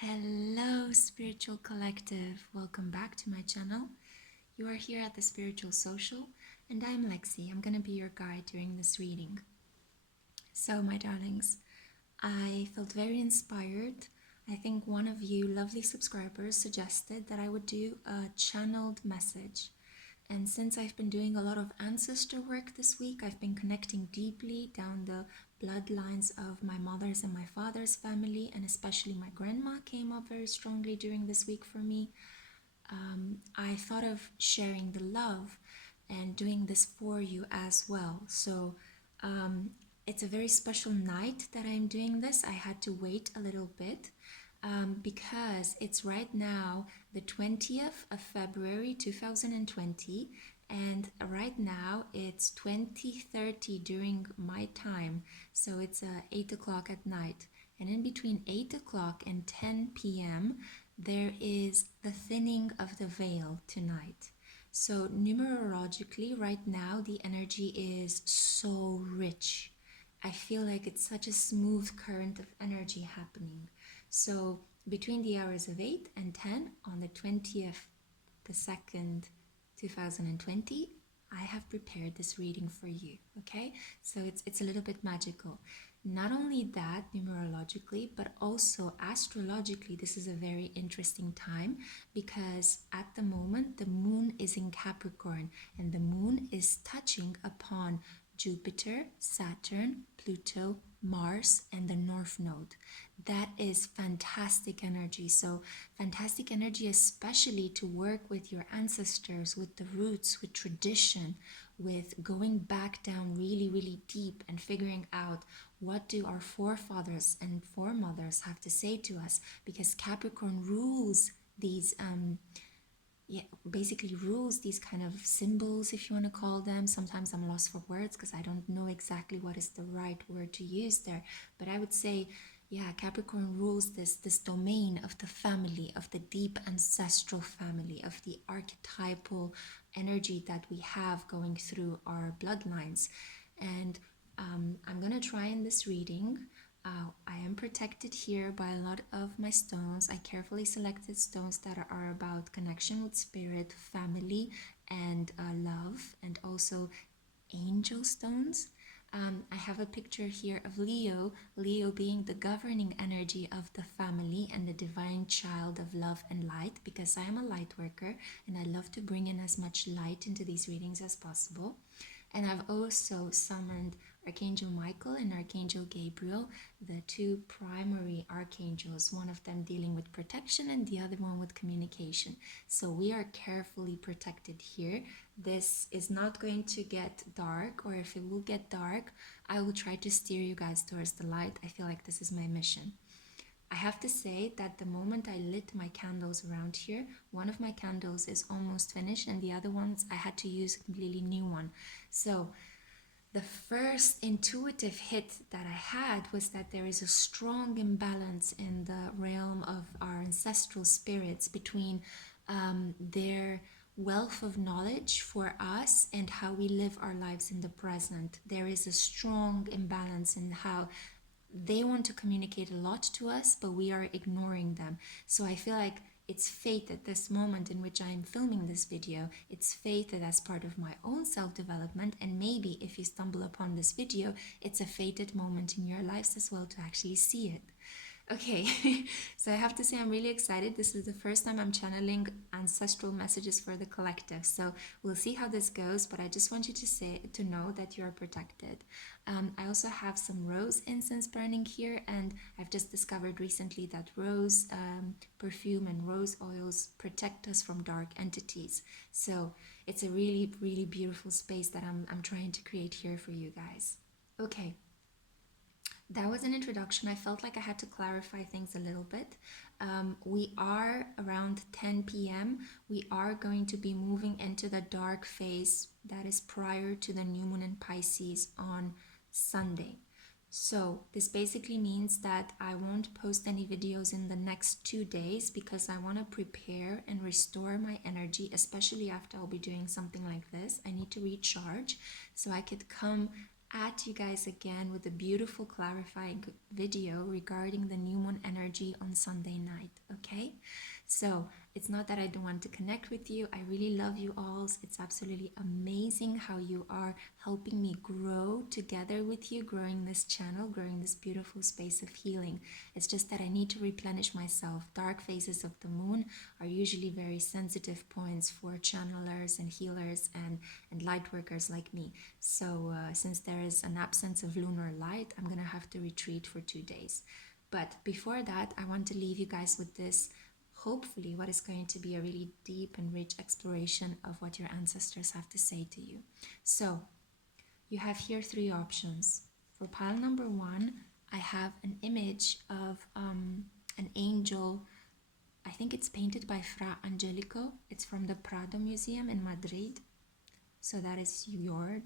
Hello, spiritual collective. Welcome back to my channel. You are here at the Spiritual Social, and I'm Lexi. I'm going to be your guide during this reading. So, my darlings, I felt very inspired. I think one of you lovely subscribers suggested that I would do a channeled message. And since I've been doing a lot of ancestor work this week, I've been connecting deeply down the bloodlines of my mother's and my father's family, and especially my grandma came up very strongly during this week for me. I thought of sharing the love and doing this for you as well. So it's a very special night that I'm doing this. I had to wait a little bit because it's right now the 20th of February 2020, and right now it's 20:30 during my time, so it's 8 o'clock at night. And in between 8 o'clock and 10 p.m. there is the thinning of the veil tonight. So numerologically right now the energy is so rich. I feel like it's such a smooth current of energy happening. So between the hours of 8 and 10 on the 20th, the 2nd, 2020, I have prepared this reading for you, okay? So it's a little bit magical. Not only that, numerologically, but also astrologically, this is a very interesting time because at the moment, the moon is in Capricorn and the moon is touching upon Jupiter, Saturn, Pluto, Mars, and the North Node. That is fantastic energy. So fantastic energy, especially to work with your ancestors, with the roots, with tradition, with going back down really, really deep and figuring out what do our forefathers and foremothers have to say to us, because Capricorn rules these basically rules these kind of symbols, if you want to call them. Sometimes I'm lost for words because I don't know exactly what is the right word to use there, but I would say, yeah, Capricorn rules this domain of the family, of the deep ancestral family, of the archetypal energy that we have going through our bloodlines. And I'm gonna try in this reading. I am protected here by a lot of my stones. I carefully selected stones that are about connection with spirit, family, and love, and also angel stones. I have a picture here of Leo being the governing energy of the family and the divine child of love and light, because I am a light worker and I love to bring in as much light into these readings as possible. And I've also summoned Archangel Michael and Archangel Gabriel, the two primary archangels, one of them dealing with protection and the other one with communication. So we are carefully protected here. This is not going to get dark, or if it will get dark, I will try to steer you guys towards the light. I feel like this is my mission. I have to say that the moment I lit my candles around here, one of my candles is almost finished and the other ones I had to use a completely new one. So the first intuitive hit that I had was that there is a strong imbalance in the realm of our ancestral spirits between their wealth of knowledge for us and how we live our lives in the present. There is a strong imbalance in how they want to communicate a lot to us, but we are ignoring them. So I feel like it's fate at this moment in which I'm filming this video. It's fate that as part of my own self-development, and maybe if you stumble upon this video, it's a fated moment in your lives as well to actually see it. Okay, so I have to say I'm really excited. This is the first time I'm channeling ancestral messages for the collective. So we'll see how this goes, but I just want you to know that you're protected. I also have some rose incense burning here, and I've just discovered recently that rose perfume and rose oils protect us from dark entities. So it's a really, really beautiful space that I'm trying to create here for you guys. Okay. That was an introduction. I felt like I had to clarify things a little bit. We are around 10 p.m. We are going to be moving into the dark phase that is prior to the new moon in Pisces on Sunday. So this basically means that I won't post any videos in the next 2 days because I want to prepare and restore my energy, especially after I'll be doing something like this. I need to recharge so I could come at you guys again with a beautiful clarifying video regarding the new moon energy on Sunday night, okay? So it's not that I don't want to connect with you. I really love you all. It's absolutely amazing how you are helping me grow together with you, growing this channel, growing this beautiful space of healing. It's just that I need to replenish myself. Dark phases of the moon are usually very sensitive points for channelers and healers and light workers like me. So since there is an absence of lunar light, I'm gonna have to retreat for 2 days. But before that, I want to leave you guys with this, hopefully what is going to be a really deep and rich exploration of what your ancestors have to say to you. So you have here 3 options. For pile number 1, I have an image of an angel. I think it's painted by Fra Angelico. It's from the Prado Museum in Madrid. So that is your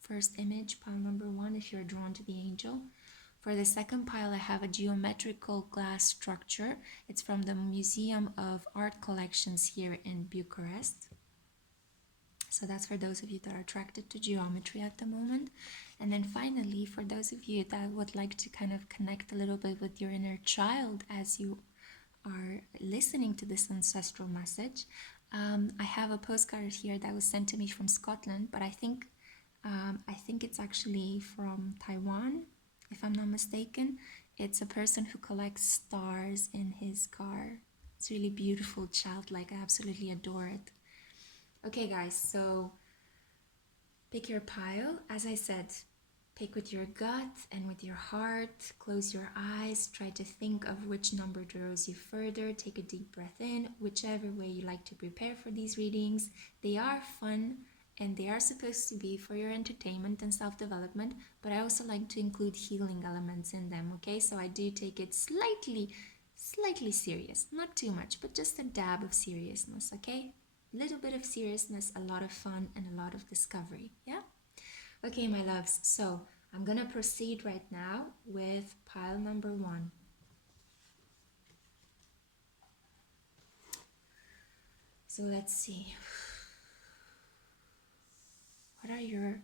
first image, pile number 1, if you're drawn to the angel. For the second pile, I have a geometrical glass structure. It's from the Museum of Art Collections here in Bucharest. So that's for those of you that are attracted to geometry at the moment. And then finally, for those of you that would like to kind of connect a little bit with your inner child as you are listening to this ancestral message, I have a postcard here that was sent to me from Scotland, but I think it's actually from Taiwan, if I'm not mistaken. It's a person who collects stars in his car. It's really beautiful, childlike. I absolutely adore it. Okay, guys, so pick your pile. As I said, pick with your gut and with your heart. Close your eyes. Try to think of which number draws you further. Take a deep breath in, whichever way you like to prepare for these readings. They are fun and they are supposed to be for your entertainment and self-development, but I also like to include healing elements in them, okay? So I do take it slightly serious. Not too much, but just a dab of seriousness, okay? Little bit of seriousness, a lot of fun, and a lot of discovery, yeah? Okay, my loves, so I'm gonna proceed right now with pile number 1. So let's see. What are your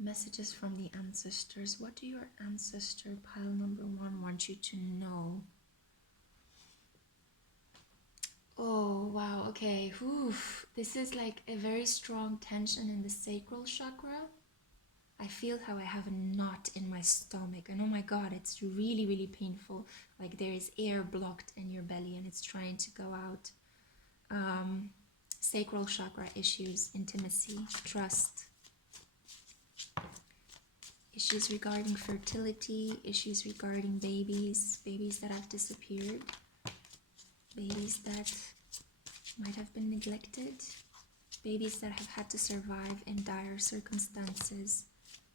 messages from the ancestors? What do your ancestor, pile number 1, want you to know? Oh, wow, okay. Oof. This is like a very strong tension in the sacral chakra. I feel how I have a knot in my stomach, and oh my god, it's really, really painful. Like there is air blocked in your belly and it's trying to go out. Sacral chakra issues, intimacy, trust, issues regarding fertility, issues regarding babies that have disappeared, babies that might have been neglected, babies that have had to survive in dire circumstances,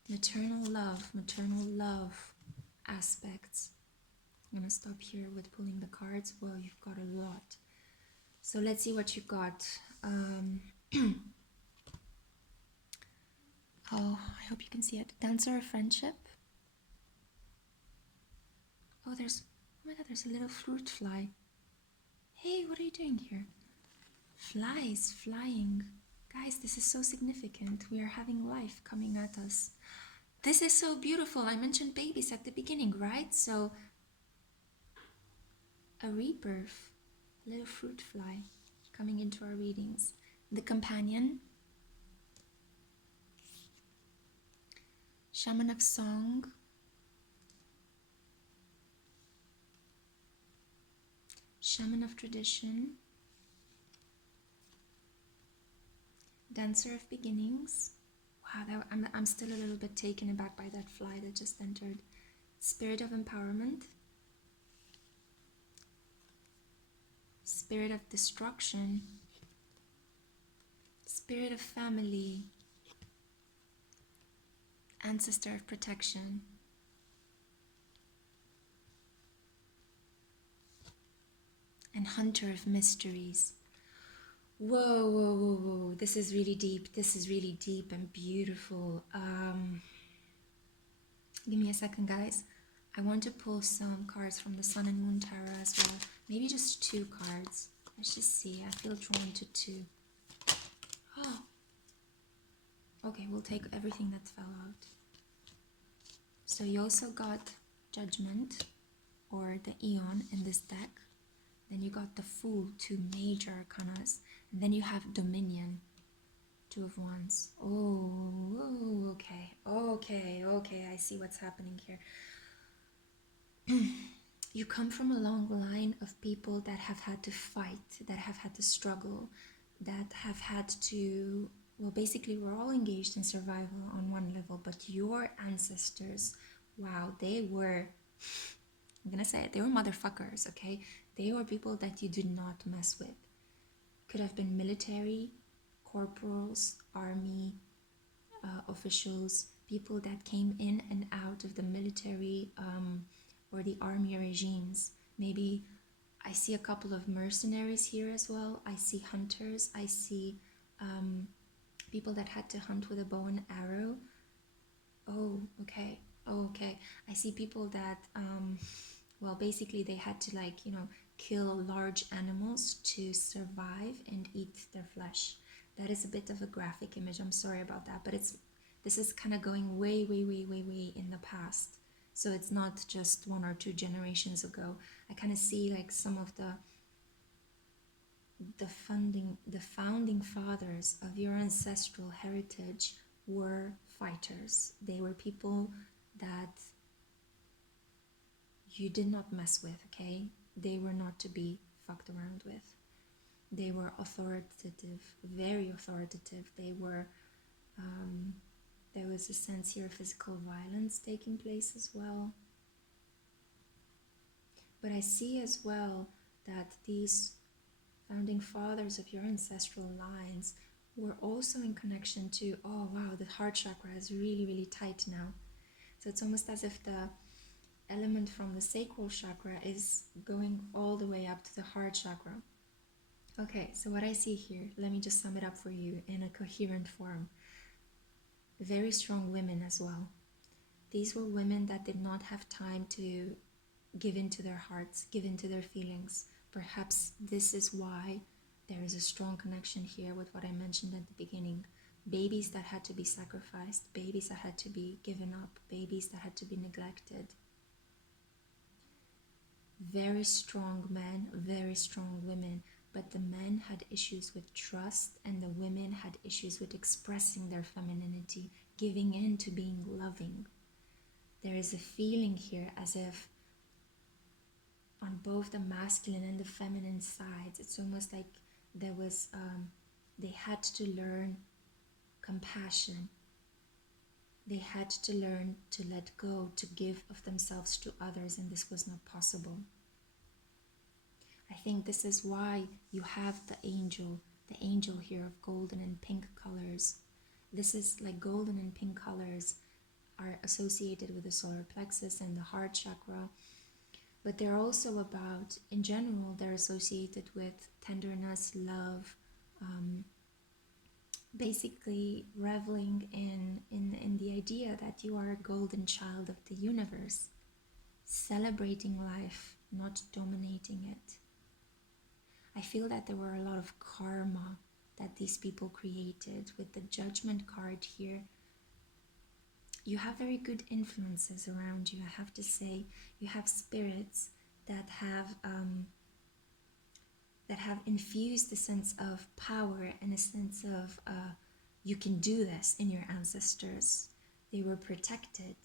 maternal love aspects. I'm gonna stop here with pulling the cards. Well, you've got a lot. So let's see what you got. Oh, I hope you can see it. Dancer of friendship. Oh, oh my god, there's a little fruit fly. Hey, what are you doing here? Flies flying. Guys, this is so significant. We are having life coming at us. This is so beautiful. I mentioned babies at the beginning, right? So, a rebirth. A little fruit fly coming into our readings. The companion. Shaman of song. Shaman of tradition. Dancer of beginnings. Wow, I'm still a little bit taken aback by that fly that just entered. Spirit of empowerment. Spirit of destruction. Spirit of family. Ancestor of protection. And hunter of mysteries. Whoa, whoa, whoa, whoa. This is really deep. This is really deep and beautiful. Give me a second, guys. I want to pull some cards from the Sun and Moon Tarot as well. Maybe just 2 cards. Let's just see. I feel drawn to 2. Oh. Okay, we'll take everything that fell out. So you also got Judgment, or the Eon in this deck. Then you got the Fool, 2 major arcanas. And then you have Dominion, 2 of Wands. Oh, okay. Okay, I see what's happening here. You come from a long line of people that have had to fight, that have had to struggle, that have had to, well, basically we're all engaged in survival on one level, but your ancestors, wow, they were, I'm gonna say it, they were motherfuckers, okay? They were people that you did not mess with. Could have been military, corporals, army, officials, people that came in and out of the military or the army regimes. Maybe I see a couple of mercenaries here as well. I see hunters. I see people that had to hunt with a bow and arrow. Oh, okay. Oh, okay. I see people that, well, basically they had to, like, you know, kill large animals to survive and eat their flesh. That is a bit of a graphic image. I'm sorry about that, but this is kind of going way in the past. So it's not just 1 or 2 generations ago. I kind of see like some of the founding fathers of your ancestral heritage were fighters. They were people that you did not mess with, okay? They were not to be fucked around with. They were authoritative, very authoritative. They were, there was a sense here of physical violence taking place as well. But I see as well that these founding fathers of your ancestral lines were also in connection to, oh wow, the heart chakra is really tight now. So it's almost as if the element from the sacral chakra is going all the way up to the heart chakra. Okay, so what I see here, let me just sum it up for you in a coherent form. Very strong women as well. These were women that did not have time to give into their hearts, give into their feelings. Perhaps this is why there is a strong connection here with what I mentioned at the beginning. Babies that had to be sacrificed, babies that had to be given up, babies that had to be neglected. Very strong men, very strong women, but the men had issues with trust and the women had issues with expressing their femininity, giving in to being loving. There is a feeling here as if on both the masculine and the feminine sides, it's almost like there was, they had to learn compassion. They had to learn to let go, to give of themselves to others, and this was not possible. I think this is why you have the angel here of golden and pink colors. This is like golden and pink colors are associated with the solar plexus and the heart chakra, but they're also about, in general, they're associated with tenderness, love, basically reveling in the idea that you are a golden child of the universe, celebrating life, not dominating it. I feel that there were a lot of karma that these people created. With the Judgment card here, you have very good influences around you, I have to say. You have spirits that have infused a sense of power and a sense of you can do this in your ancestors. They were protected.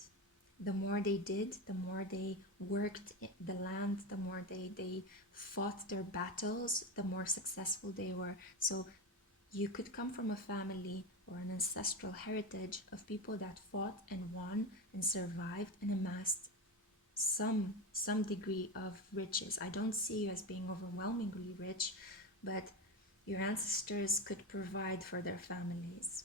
The more they did, the more they worked the land, the more they fought their battles, the more successful they were. So you could come from a family or an ancestral heritage of people that fought and won and survived and amassed some degree of riches. I don't see you as being overwhelmingly rich, but your ancestors could provide for their families.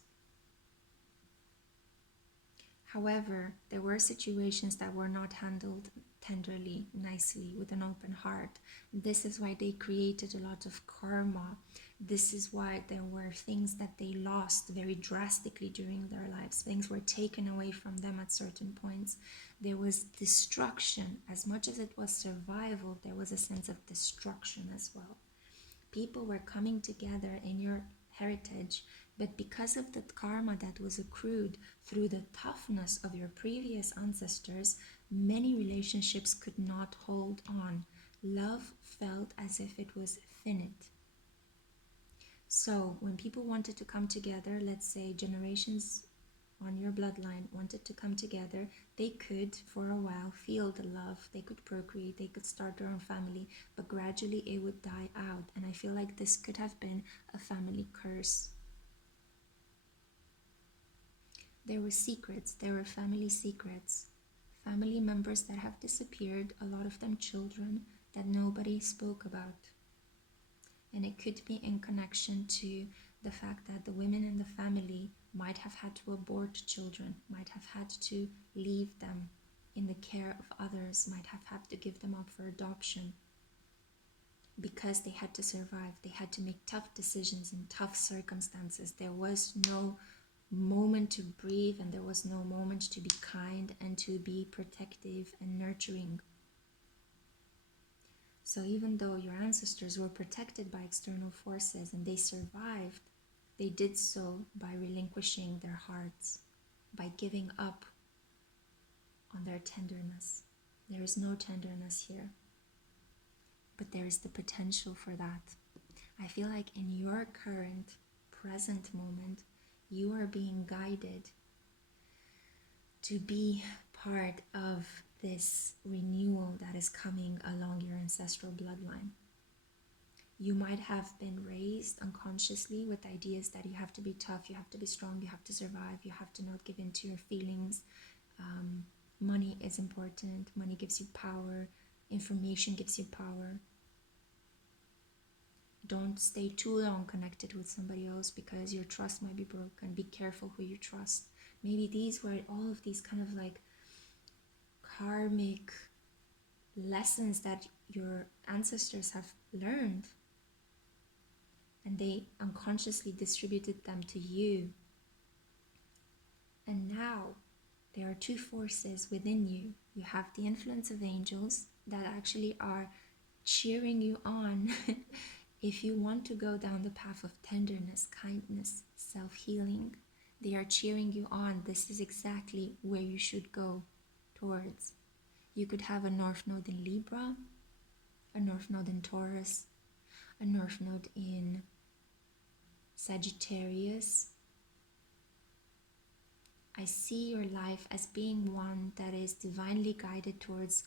However, there were situations that were not handled tenderly, nicely, with an open heart. This is why they created a lot of karma. This is why there were things that they lost very drastically during their lives. Things were taken away from them at certain points. There was destruction. As much as it was survival, there was a sense of destruction as well. People were coming together in your heritage, but because of the karma that was accrued through the toughness of your previous ancestors, many relationships could not hold on. Love felt as if it was finite. So when people wanted to come together, let's say generations on your bloodline wanted to come together, they could for a while feel the love, they could procreate, they could start their own family, but gradually it would die out. And I feel like this could have been a family curse. There were secrets, there were family secrets, family members that have disappeared, a lot of them children that nobody spoke about. And it could be in connection to the fact that the women in the family might have had to abort children, might have had to leave them in the care of others, might have had to give them up for adoption because they had to survive. They had to make tough decisions in tough circumstances. There was no moment to breathe, and there was no moment to be kind and to be protective and nurturing. So even though your ancestors were protected by external forces and they survived, they did so by relinquishing their hearts, by giving up on their tenderness. There is no tenderness here, but there is the potential for that. I feel like in your current, present moment, you are being guided to be part of this renewal that is coming along your ancestral bloodline. You might have been raised unconsciously with ideas that you have to be tough, you have to be strong, you have to survive, you have to not give in to your feelings. Money is important, money gives you power, information gives you power. Don't stay too long connected with somebody else because your trust might be broken. Be careful who you trust. Maybe these were all of these kind of like karmic lessons that your ancestors have learned, and they unconsciously distributed them to you. And now there are two forces within you. You have the influence of angels that actually are cheering you on if you want to go down the path of tenderness, kindness, self-healing. They are cheering you on. This is exactly where you should go towards. You could have a North Node in Libra, a North Node in Taurus, a North Node in Sagittarius. I see your life as being one that is divinely guided towards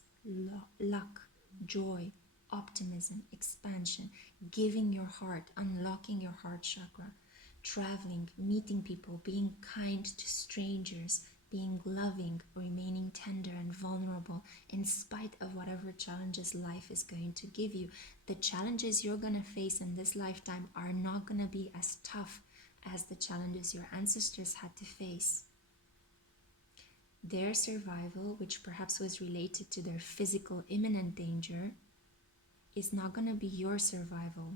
luck, joy, optimism, expansion, giving your heart, unlocking your heart chakra, traveling, meeting people, being kind to strangers, being loving, remaining tender and vulnerable in spite of whatever challenges life is going to give you. The challenges you're going to face in this lifetime are not going to be as tough as the challenges your ancestors had to face. Their survival, which perhaps was related to their physical imminent danger, is not going to be your survival.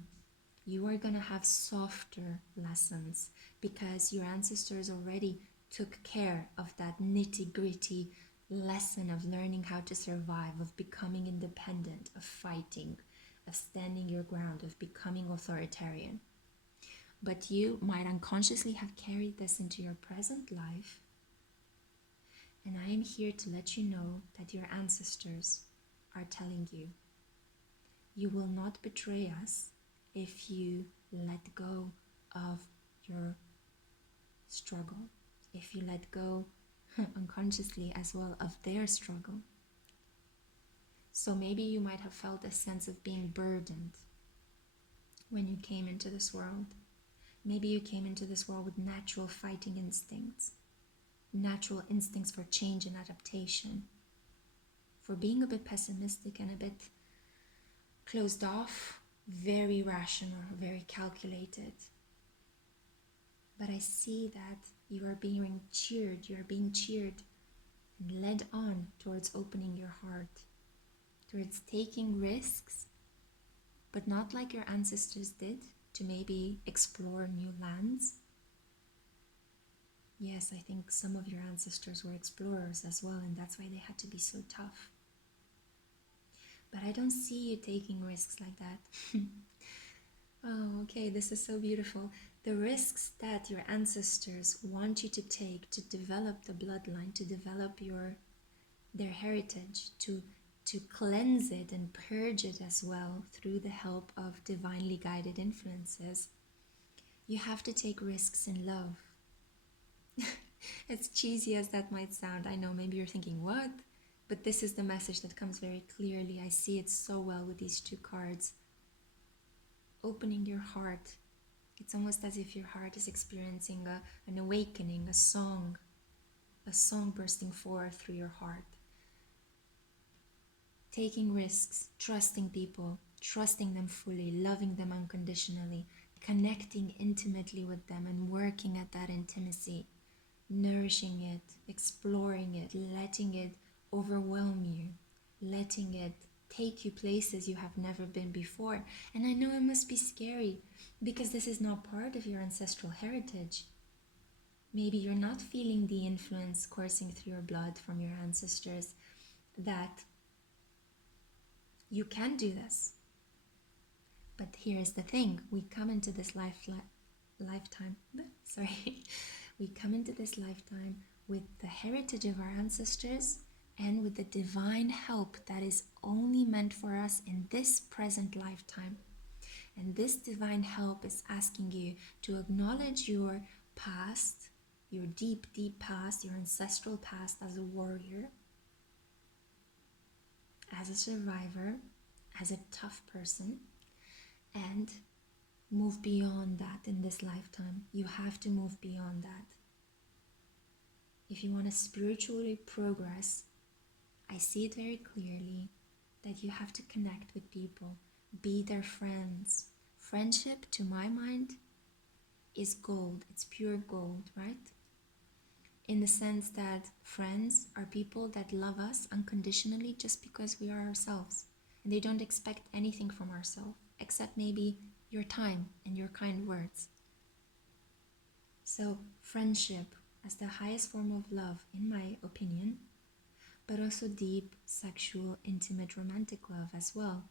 You are going to have softer lessons because your ancestors already took care of that nitty-gritty lesson of learning how to survive, of becoming independent, of fighting, of standing your ground, of becoming authoritarian. But you might unconsciously have carried this into your present life. And I am here to let you know that your ancestors are telling you, you will not betray us if you let go of your struggle, if you let go unconsciously as well of their struggle. So maybe you might have felt a sense of being burdened when you came into this world. Maybe you came into this world with natural fighting instincts, natural instincts for change and adaptation, for being a bit pessimistic and a bit closed off, very rational, very calculated. But I see that you are being cheered and led on towards opening your heart, towards taking risks, but not like your ancestors did, to maybe explore new lands. Yes, I think some of your ancestors were explorers as well, and that's why they had to be so tough. But I don't see you taking risks like that. Oh, okay, this is so beautiful. The risks that your ancestors want you to take to develop the bloodline, to develop their heritage, to cleanse it and purge it as well through the help of divinely guided influences. You have to take risks in love. As cheesy as that might sound, I know maybe you're thinking, what? But this is the message that comes very clearly. I see it so well with these two cards. Opening your heart. It's almost as if your heart is experiencing an awakening, a song bursting forth through your heart. Taking risks, trusting people, trusting them fully, loving them unconditionally, connecting intimately with them and working at that intimacy, nourishing it, exploring it, letting it overwhelm you, letting it take you places you have never been before. And I know it must be scary because this is not part of your ancestral heritage. Maybe you're not feeling the influence coursing through your blood from your ancestors that you can do this. But here's the thing, we come into this lifetime, we come into this lifetime with the heritage of our ancestors and with the divine help that is only meant for us in this present lifetime. And this divine help is asking you to acknowledge your past, your deep, deep past, your ancestral past as a warrior, as a survivor, as a tough person, and move beyond that in this lifetime. You have to move beyond that. If you want to spiritually progress, I see it very clearly that you have to connect with people, be their friends. Friendship, to my mind, is gold. It's pure gold, right? In the sense that friends are people that love us unconditionally just because we are ourselves. And they don't expect anything from ourselves, except maybe your time and your kind words. So friendship as the highest form of love, in my opinion, but also deep, sexual, intimate, romantic love as well.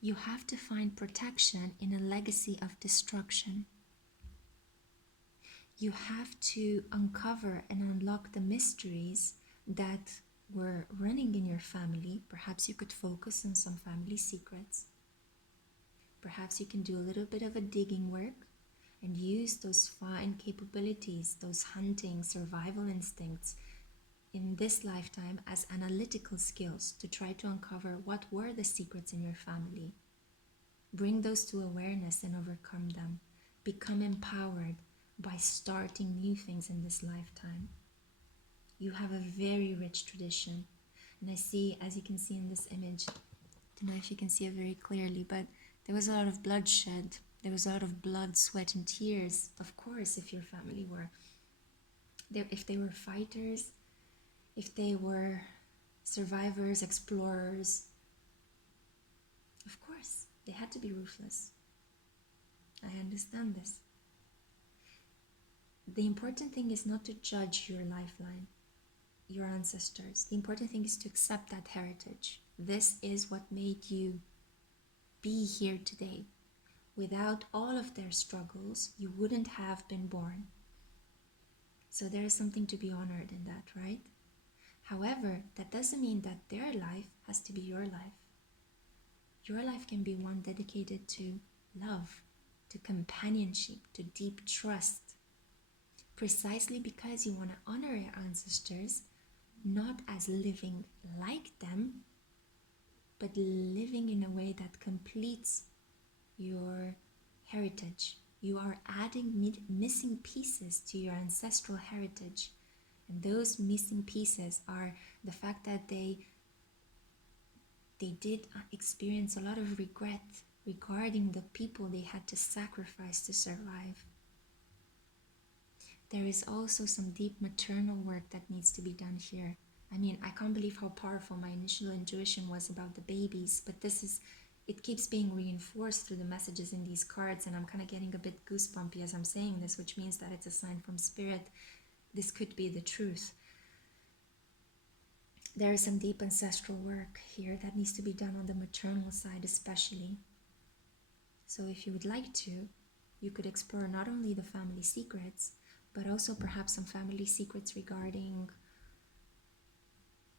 You have to find protection in a legacy of destruction. You have to uncover and unlock the mysteries that were running in your family. Perhaps you could focus on some family secrets. Perhaps you can do a little bit of a digging work and use those fine capabilities, those hunting, survival instincts in this lifetime as analytical skills to try to uncover what were the secrets in your family. Bring those to awareness and overcome them. Become empowered by starting new things in this lifetime. You have a very rich tradition. And I see, as you can see in this image, I don't know if you can see it very clearly, but there was a lot of bloodshed. There was a lot of blood, sweat, and tears. Of course, if your family were, if they were fighters, if they were survivors, explorers, of course, they had to be ruthless. I understand this. The important thing is not to judge your lifeline, your ancestors. The important thing is to accept that heritage. This is what made you be here today. Without all of their struggles, you wouldn't have been born. So there is something to be honored in that, right? However, that doesn't mean that their life has to be your life. Your life can be one dedicated to love, to companionship, to deep trust. Precisely because you want to honor your ancestors, not as living like them, but living in a way that completes your heritage. You are adding missing pieces to your ancestral heritage. And those missing pieces are the fact that they did experience a lot of regret regarding the people they had to sacrifice to survive. There is also some deep maternal work that needs to be done here. I mean, I can't believe how powerful my initial intuition was about the babies, but it keeps being reinforced through the messages in these cards, and I'm kind of getting a bit goosebumpy as I'm saying this, which means that it's a sign from spirit. This could be the truth. There is some deep ancestral work here that needs to be done on the maternal side especially. So if you would like to, you could explore not only the family secrets, but also perhaps some family secrets regarding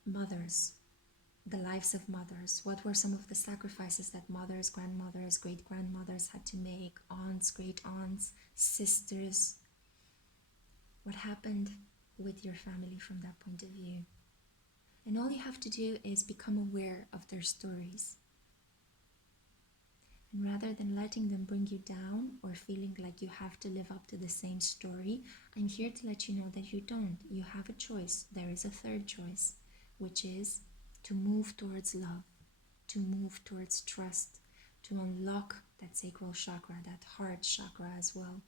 mothers, the lives of mothers. What were some of the sacrifices that mothers, grandmothers, great-grandmothers had to make, aunts, great-aunts, sisters? What happened with your family from that point of view? And all you have to do is become aware of their stories. And rather than letting them bring you down or feeling like you have to live up to the same story, I'm here to let you know that you don't. You have a choice. There is a third choice, which is to move towards love, to move towards trust, to unlock that sacral chakra, that heart chakra as well.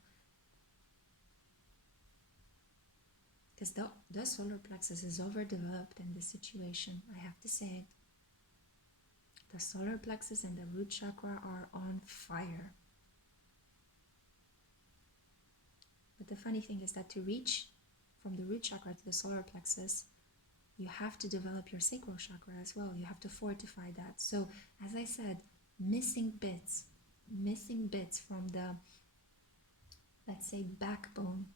Because the solar plexus is overdeveloped in this situation, I have to say it. The solar plexus and the root chakra are on fire. But the funny thing is that to reach from the root chakra to the solar plexus, you have to develop your sacral chakra as well. You have to fortify that. So, as I said, missing bits from the, let's say, backbone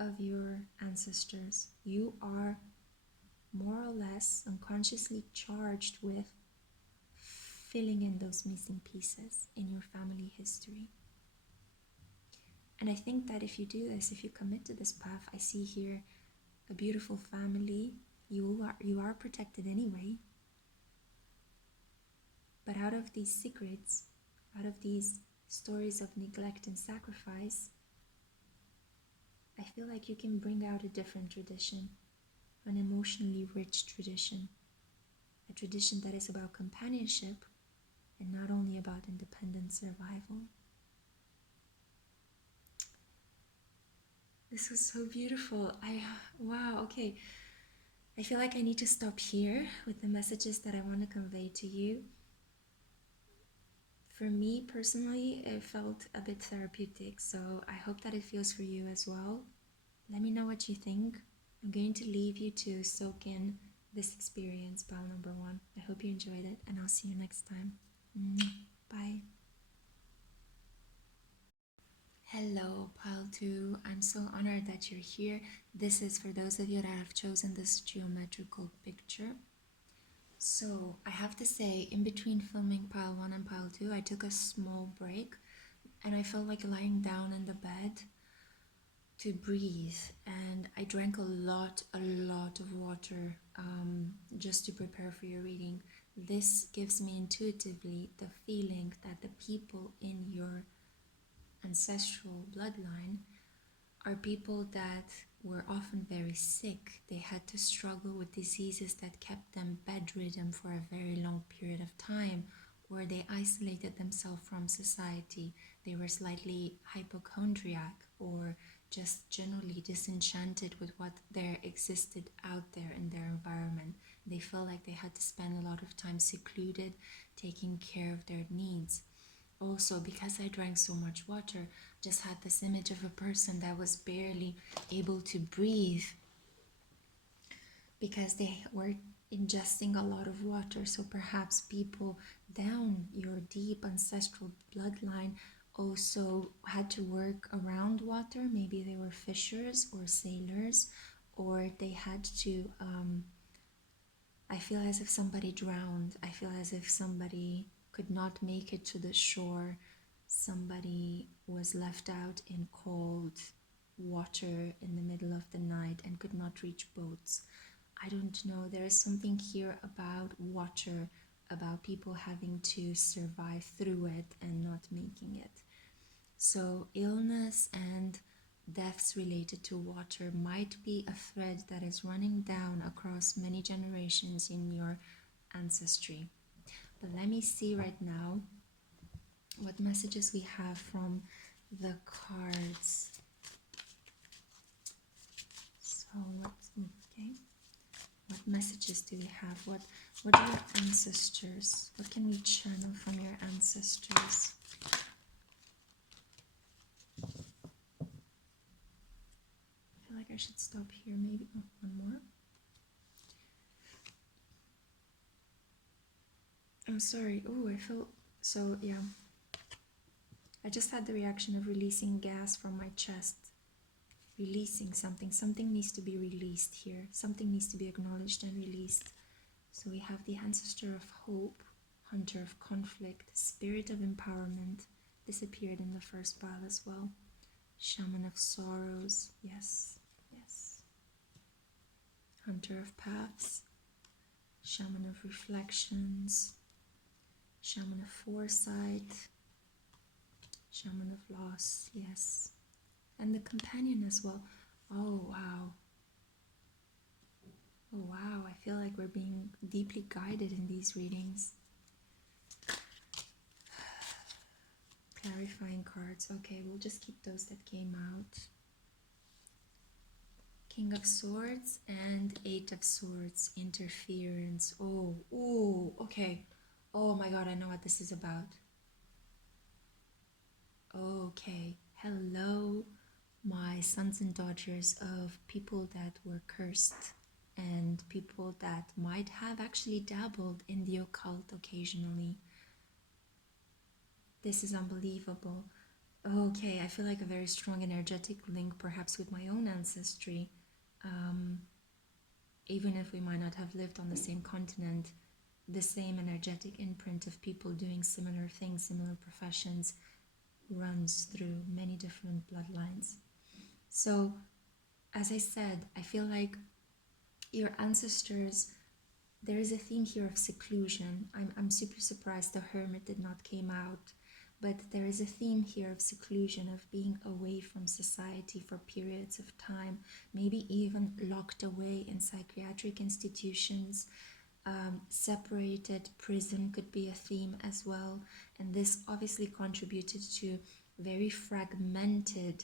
of your ancestors. You are more or less unconsciously charged with filling in those missing pieces in your family history. And I think that if you do this, if you commit to this path, I see here a beautiful family. You are protected anyway. But out of these secrets, out of these stories of neglect and sacrifice, I feel like you can bring out a different tradition, an emotionally rich tradition, a tradition that is about companionship and not only about independent survival. This was so beautiful. Wow, okay. I feel like I need to stop here with the messages that I want to convey to you. For me personally, it felt a bit therapeutic, so I hope that it feels for you as well. Let me know what you think. I'm going to leave you to soak in this experience, pile number 1. I hope you enjoyed it, and I'll see you next time. Bye. Hello, pile 2. I'm so honored that you're here. This is for those of you that have chosen this geometrical picture. So I have to say, in between filming pile 1 and pile 2, I took a small break and I felt like lying down in the bed to breathe, and I drank a lot of water just to prepare for your reading. This gives me intuitively the feeling that the people in your ancestral bloodline are people that were often very sick. They had to struggle with diseases that kept them bedridden for a very long period of time, or they isolated themselves from society. They were slightly hypochondriac or just generally disenchanted with what there existed out there in their environment. They felt like they had to spend a lot of time secluded, taking care of their needs. Also, because I drank so much water, just had this image of a person that was barely able to breathe because they were ingesting a lot of water. So perhaps people down your deep ancestral bloodline also had to work around water. Maybe they were fishers or sailors, or they had to I feel as if somebody drowned. I feel as if somebody could not make it to the shore. Somebody was left out in cold water in the middle of the night and could not reach boats. I don't know. There is something here about water, about people having to survive through it and not making it. So illness and deaths related to water might be a thread that is running down across many generations in your ancestry. But let me see right now what messages we have from the cards. So what messages do we have? What are your ancestors? What can we channel from your ancestors? I feel like I should stop here, maybe. Oh, one more. I'm sorry. Oh, I felt So yeah, I just had the reaction of releasing gas from my chest. Releasing something. Something needs to be released here. Something needs to be acknowledged and released. So we have the ancestor of hope, hunter of conflict, spirit of empowerment. This appeared in the first pile as well. Shaman of sorrows. Yes, yes. Hunter of paths. Shaman of reflections. Shaman of foresight. Shaman of loss. Yes. And the companion as well. Oh, wow. Oh, wow. I feel like we're being deeply guided in these readings. Clarifying cards. Okay, we'll just keep those that came out. King of Swords and Eight of Swords. Interference. Oh, ooh, okay. Oh my god, I know what this is about. Okay. Hello, my sons and daughters of people that were cursed and people that might have actually dabbled in the occult occasionally. This is unbelievable. Okay, I feel like a very strong energetic link perhaps with my own ancestry. Even if we might not have lived on the same continent, the same energetic imprint of people doing similar things, similar professions, runs through many different bloodlines. So, as I said, I feel like your ancestors, there is a theme here of seclusion. I'm super surprised the Hermit did not came out, but there is a theme here of seclusion, of being away from society for periods of time, maybe even locked away in psychiatric institutions. Separated prison could be a theme as well, and this obviously contributed to very fragmented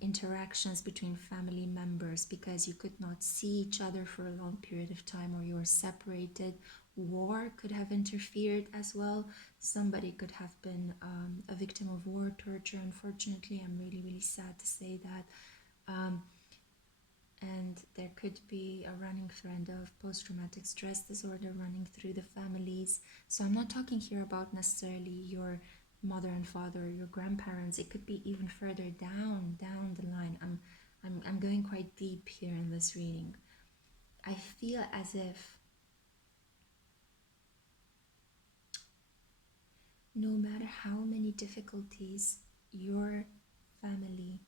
interactions between family members because you could not see each other for a long period of time, or you were separated. War could have interfered as well. Somebody could have been a victim of war torture. Unfortunately, I'm really, really sad to say that. And there could be a running thread of post-traumatic stress disorder running through the families. So I'm not talking here about necessarily your mother and father or your grandparents. It could be even further down the line. I'm going quite deep here in this reading. I feel as if no matter how many difficulties your family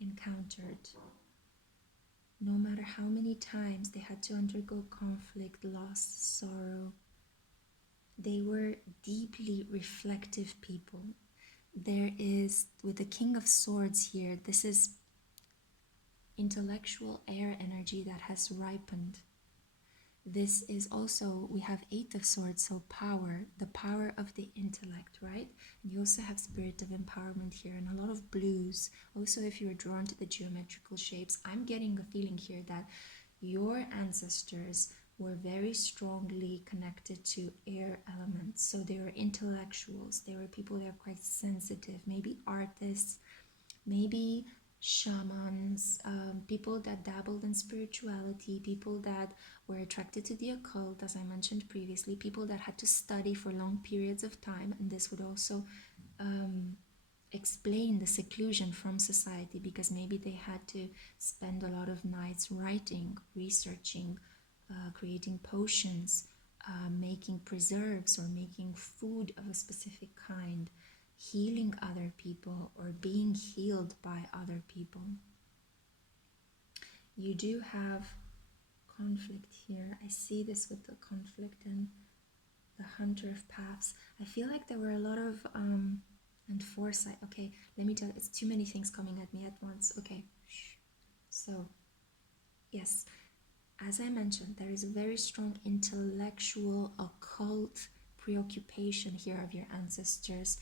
encountered, no matter how many times they had to undergo conflict, loss, sorrow, they were deeply reflective people. There is, with the King of Swords here, this is intellectual air energy that has ripened. This is also, we have Eight of Swords, so power, the power of the intellect, right? And you also have spirit of empowerment here, and a lot of blues. Also, if you're drawn to the geometrical shapes, I'm getting a feeling here that your ancestors were very strongly connected to air elements. So they were intellectuals, they were people that are quite sensitive, maybe artists, maybe shamans, people that dabbled in spirituality, people that were attracted to the occult, as I mentioned previously, people that had to study for long periods of time. And this would also explain the seclusion from society, because maybe they had to spend a lot of nights writing, researching, creating potions, making preserves, or making food of a specific kind, healing other people or being healed by other people. You do have conflict here. I see this with the conflict and the hunter of paths. I feel like there were a lot of and foresight. Okay, let me tell you, it's too many things coming at me at once. Okay, so yes, as I mentioned, there is a very strong intellectual occult preoccupation here of your ancestors.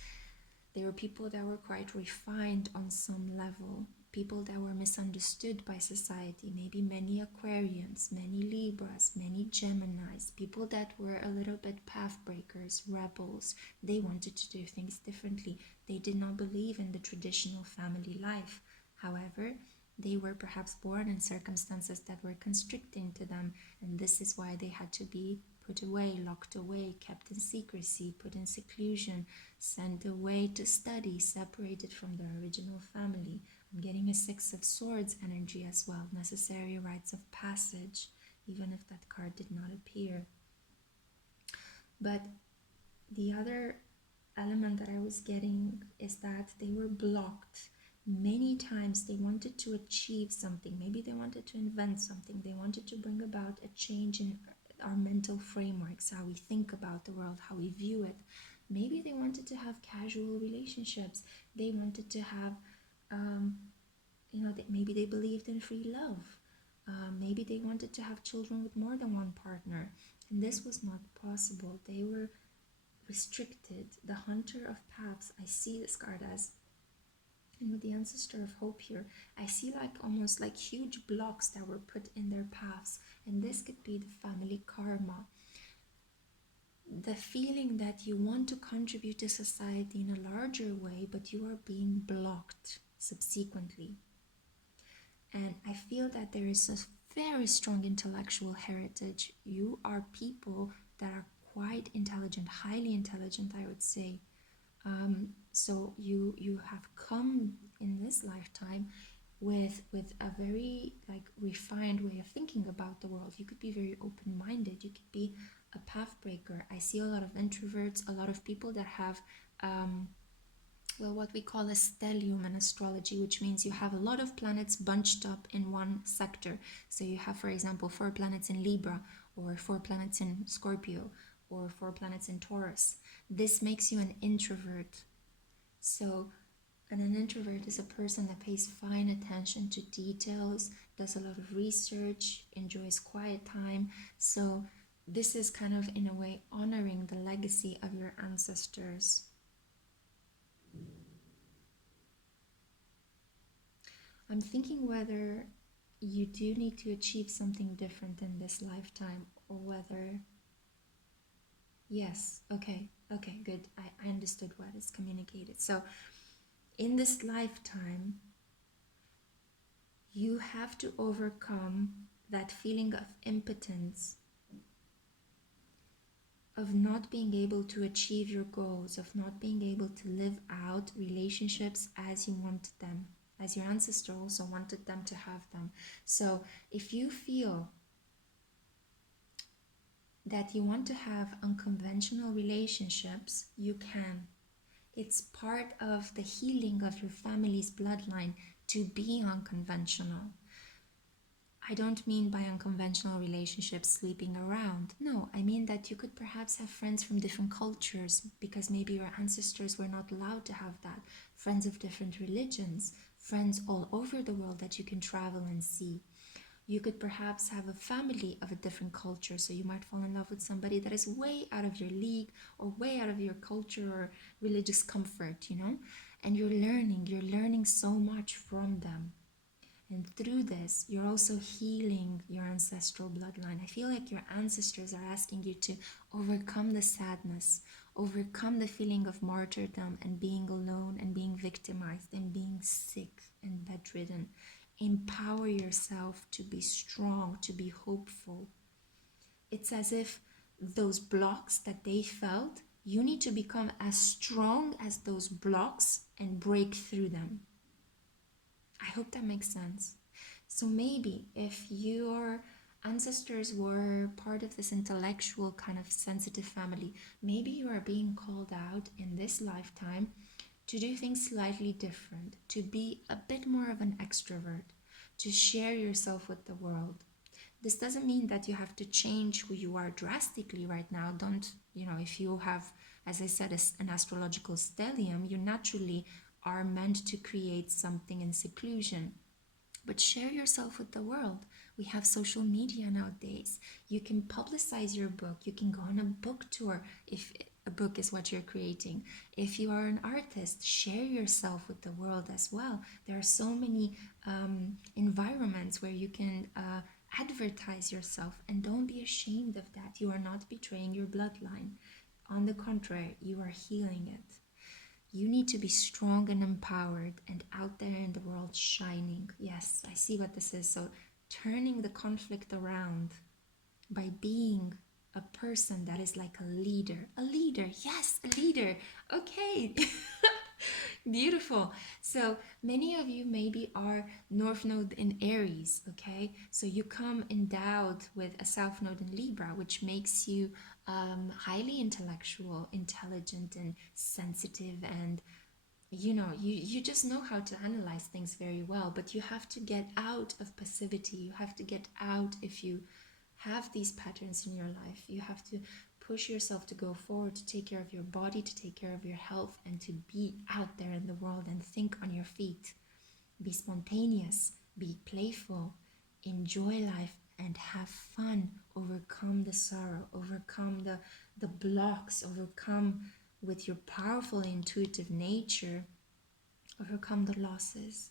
They were people that were quite refined on some level, people that were misunderstood by society, maybe many Aquarians, many Libras, many Geminis, people that were a little bit path breakers, rebels. They wanted to do things differently. They did not believe in the traditional family life. However, they were perhaps born in circumstances that were constricting to them, and this is why they had to be put away, locked away, kept in secrecy, put in seclusion, sent away to study, separated from their original family. I'm getting a Six of Swords energy as well, necessary rites of passage, even if that card did not appear. But the other element that I was getting is that they were blocked. Many times they wanted to achieve something. Maybe they wanted to invent something. They wanted to bring about a change in our mental frameworks, how we think about the world, how we view it. Maybe they wanted to have casual relationships. They wanted to have, maybe they believed in free love. Maybe they wanted to have children with more than one partner. And this was not possible. They were restricted. The Hunter of Paths, I see this card as, and with the Ancestor of Hope here, I see almost like huge blocks that were put in their paths. And this could be the family karma. The feeling that you want to contribute to society in a larger way, but you are being blocked subsequently. And I feel that there is a very strong intellectual heritage. You are people that are quite intelligent, highly intelligent, I would say. So you have come in this lifetime with a very refined way of thinking about the world. You could be very open-minded. You could be a path breaker. I see a lot of introverts, a lot of people that have what we call a stellium in astrology, which means you have a lot of planets bunched up in one sector. So you have, for example, 4 planets in Libra, or 4 planets in Scorpio, or 4 planets in Taurus. This makes you an introvert. So, and an introvert is a person that pays fine attention to details, does a lot of research, enjoys quiet time. So this is kind of, in a way, honoring the legacy of your ancestors. I'm thinking whether you do need to achieve something different in this lifetime, or whether... Yes, okay, good. I understood what is communicated. So, in this lifetime, you have to overcome that feeling of impotence, of not being able to achieve your goals, of not being able to live out relationships as you wanted them, as your ancestor also wanted them to have them. So if you feel that you want to have unconventional relationships, you can. It's part of the healing of your family's bloodline to be unconventional. I don't mean by unconventional relationships sleeping around. No, I mean that you could perhaps have friends from different cultures, because maybe your ancestors were not allowed to have that. Friends of different religions, friends all over the world that you can travel and see. You could perhaps have a family of a different culture, so you might fall in love with somebody that is way out of your league, or way out of your culture or religious comfort, and you're learning so much from them. And through this, you're also healing your ancestral bloodline. I feel like your ancestors are asking you to overcome the sadness, overcome the feeling of martyrdom and being alone and being victimized and being sick and bedridden. Empower yourself to be strong, to be hopeful. It's as if those blocks that they felt, you need to become as strong as those blocks and break through them. I hope that makes sense. So maybe if your ancestors were part of this intellectual kind of sensitive family, maybe you are being called out in this lifetime to do things slightly different, to be a bit more of an extrovert, to share yourself with the world. This doesn't mean that you have to change who you are drastically right now. Don't, if you have, as I said, an astrological stellium, you naturally are meant to create something in seclusion. But share yourself with the world. We have social media nowadays. You can publicize your book. You can go on a book tour if a book is what you're creating. If you are an artist, share yourself with the world as well. There are so many environments where you can advertise yourself, and don't be ashamed of that. You are not betraying your bloodline. On the contrary, you are healing it. You need to be strong and empowered and out there in the world shining. Yes, I see what this is. So turning the conflict around by being a person that is like a leader. A leader, yes, a leader. Okay. Beautiful. So many of you maybe are North Node in Aries, okay? So you come endowed with a South Node in Libra, which makes you highly intellectual, intelligent, and sensitive, and you just know how to analyze things very well. But you have to get out of passivity. You have to get out. If you have these patterns in your life, you have to push yourself to go forward, to take care of your body, to take care of your health, and to be out there in the world and think on your feet. Be spontaneous, be playful, enjoy life, and have fun. Overcome the sorrow, overcome the blocks, overcome with your powerful intuitive nature, overcome the losses.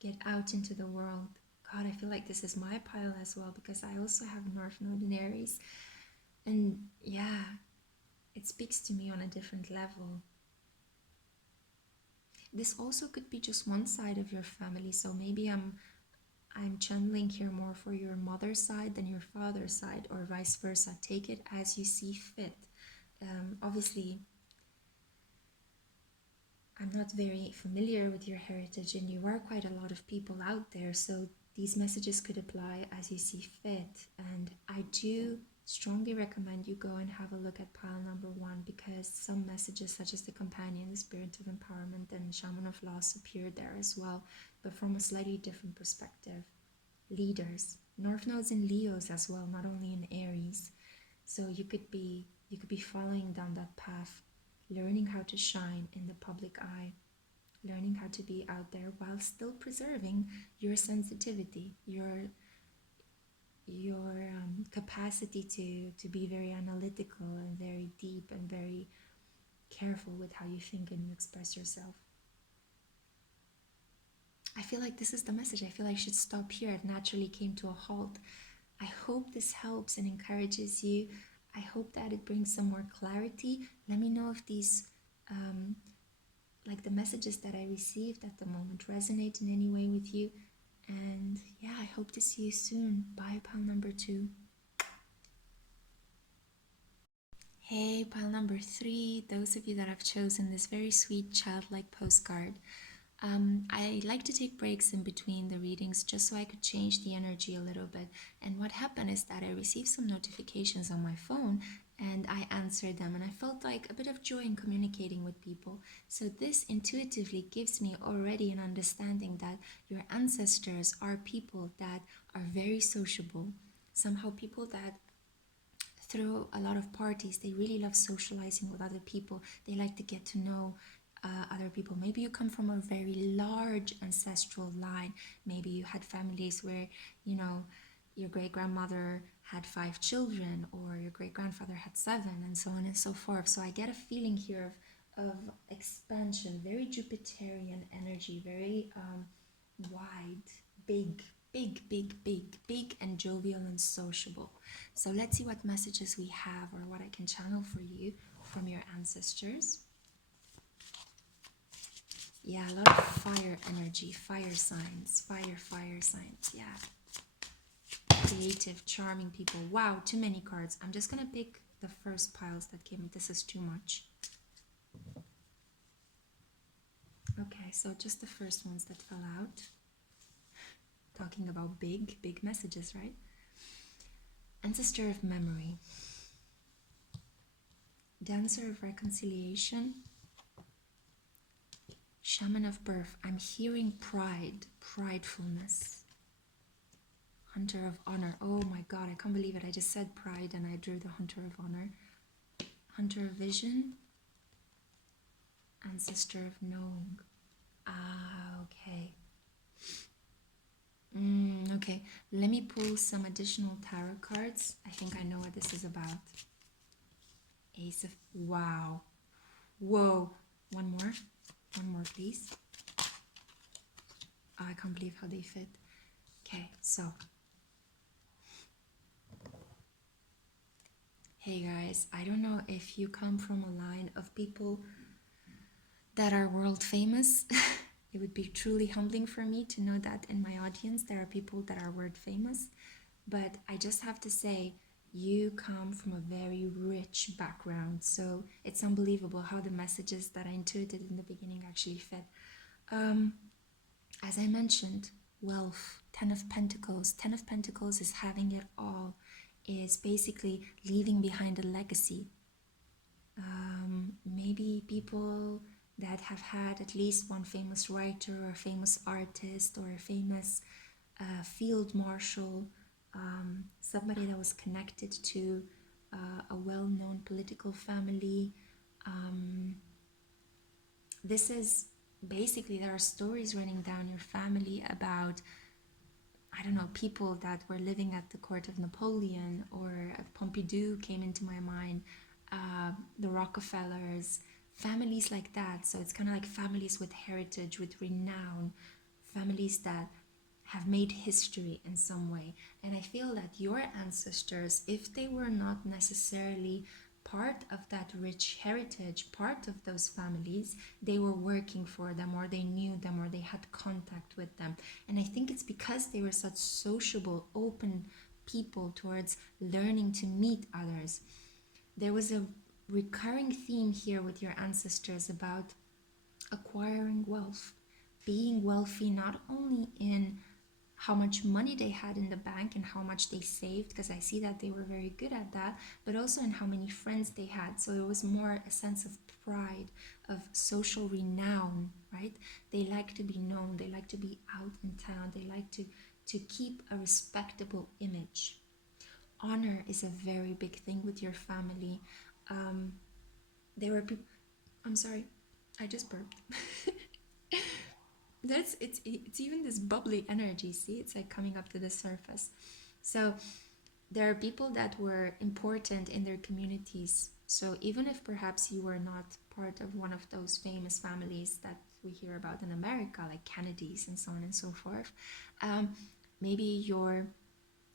Get out into the world. God, I feel like this is my pile as well, because I also have North Node in Aries. And yeah, it speaks to me on a different level. This also could be just one side of your family. So maybe I'm channeling here more for your mother's side than your father's side, or vice versa. Take it as you see fit. Obviously, I'm not very familiar with your heritage, and you are quite a lot of people out there, so these messages could apply as you see fit. And I do strongly recommend you go and have a look at pile number 1, because some messages such as the companion, the spirit of empowerment, and shaman of loss appear there as well, but from a slightly different perspective. Leaders, North Nodes in Leos as well, not only in Aries. So you could be following down that path, learning how to shine in the public eye, learning how to be out there while still preserving your sensitivity, your capacity to be very analytical and very deep and very careful with how you think and you express yourself. I feel like this is the message. I feel like I should stop here. It naturally came to a halt. I hope this helps and encourages you. I hope that it brings some more clarity. Let me know if these, like the messages that I received at the moment, resonate in any way with you. And yeah, I hope to see you soon. Bye, pile number 2. Hey, pile number 3, those of you that have chosen this very sweet childlike postcard. I like to take breaks in between the readings just so I could change the energy a little bit. And what happened is that I received some notifications on my phone and I answered them, and I felt like a bit of joy in communicating with people. So this intuitively gives me already an understanding that your ancestors are people that are very sociable, somehow people that throw a lot of parties. They really love socializing with other people. They like to get to know other people. Maybe you come from a very large ancestral line. Maybe you had families where, your great-grandmother had 5 children, or your great-grandfather had 7, and so on and so forth. So I get a feeling here of expansion, very Jupiterian energy, very wide, big, and jovial and sociable. So let's see what messages we have, or what I can channel for you from your ancestors. Yeah, a lot of fire energy, fire signs, yeah. Creative, charming people. Wow, too many cards. I'm just gonna pick the first piles that came. This is too much. Okay, so just the first ones that fell out. Talking about big messages, right? Ancestor of memory. Dancer of reconciliation. Shaman of birth. I'm hearing pride, pridefulness. Hunter of honor. Oh my god, I can't believe it. I just said pride and I drew the hunter of honor. Hunter of vision. Ancestor of knowing. Ah, okay. Okay, let me pull some additional tarot cards. I think I know what this is about. Ace of... Wow. Whoa. One more, please. Oh, I can't believe how they fit. Okay, so. Hey guys, I don't know if you come from a line of people that are world famous. It would be truly humbling for me to know that in my audience there are people that are world famous. But I just have to say, you come from a very rich background. So it's unbelievable how the messages that I intuited in the beginning actually fit. As I mentioned, wealth, 10 of Pentacles. 10 of Pentacles is having it all, is basically leaving behind a legacy. Maybe people that have had at least one famous writer or a famous artist or a famous field marshal, somebody that was connected to a well-known political family. This is basically, there are stories running down your family about, I don't know, people that were living at the court of Napoleon, or Pompidou came into my mind, the Rockefellers, families like that. So it's kind of like families with heritage, with renown, families that have made history in some way. And I feel that your ancestors, if they were not necessarily part of that rich heritage, part of those families, they were working for them, or they knew them, or they had contact with them. And I think it's because they were such sociable, open people towards learning to meet others. There was a recurring theme here with your ancestors about acquiring wealth, being wealthy, not only in how much money they had in the bank and how much they saved, because I see that they were very good at that, but also in how many friends they had. So it was more a sense of pride, of social renown, right? They like to be known, they like to be out in town, they like to keep a respectable image. Honor is a very big thing with your family. There were people, I'm sorry, I just burped. It's even this bubbly energy, see, it's like coming up to the surface. So there are people that were important in their communities. So even if perhaps you were not part of one of those famous families that we hear about in America, like Kennedys and so on and so forth, maybe your